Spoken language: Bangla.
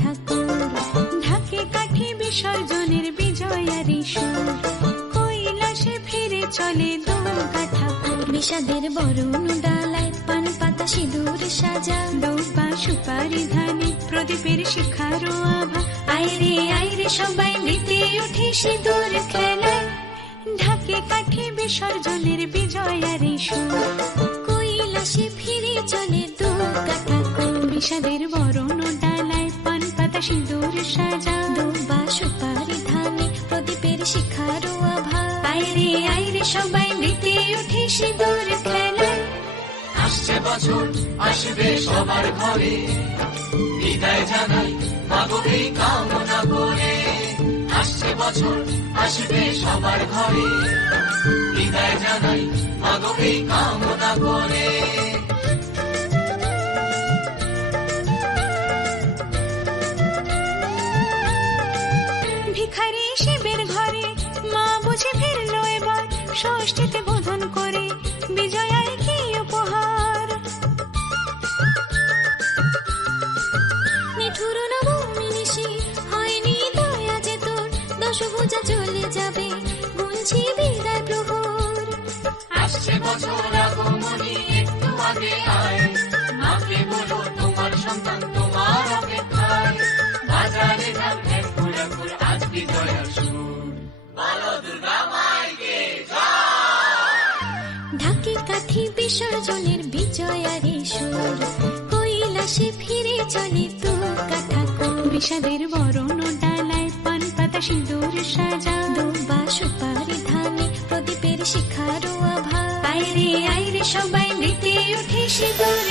ঠাকুর। ঢাকে কাঠি বিসর্জনের বিজয়ারি সুর, কৈলাসে ফিরে চলে দুর্গা ঠাকুর। বিষাদের বরণ ডালায় পান পাতা সিঁদুর সাজা, দৌপা সুপারি ধানে প্রদীপের শিখারো আভা। আইরে সবাই মেতে উঠে সিঁদুর খেলায়, ঢাকে কাঠি বিসর্জনের বিজয়ারি সুর, কৈলাসে ফিরে চলে দুর্গা ঠাকুর। বিষাদের বরণ ডালায় পান পাতা সিঁদুর সাজা, দৌপা সুপারি ধানে প্রদীপের শিখারো আভা। আইরে সবাই মেতে উঠে সিঁদুর খেলায়। আসছে বছর আসবে সবার ঘরে, বিদায় জানাই মাগো এই কামনা করে। আসছে বছর আসবে সবার ঘরে, বিদায় জানাই মাগো এই কামনা করে। ভিখারি শিবের ঘরে মা বুঝে ফিরলো এবার, ষষ্ঠীতে বোধন করে বিজয়ায় কি উপহার। নিঠুর নবমী নিশি হয়নি দয়া যে তোর, দশভুজা চলে যাবে গুনছি বিদায় প্রহর। আসছে বছর আগমনী একটু আগে আয়, মাকে বলো তোমার সন্তান তোমার অপেক্ষায়। বাজারে যান ঢেকুর আজ বিজয়ার সুর, বলো দুর্গা মাইকে জয়। ঢাকে কাঠি বিসর্জনের বিজয়ারি সুর, কৈলাসে ফিরে চলে দুর্গা ঠাকুর। বিষাদের বরণ ডালায় পান পাতা সিঁদুর সাজা, দৌপা সুপারি ধানে প্রদীপের শিখারো আভা। আইরে সবাই মেতে উঠে সিঁদুর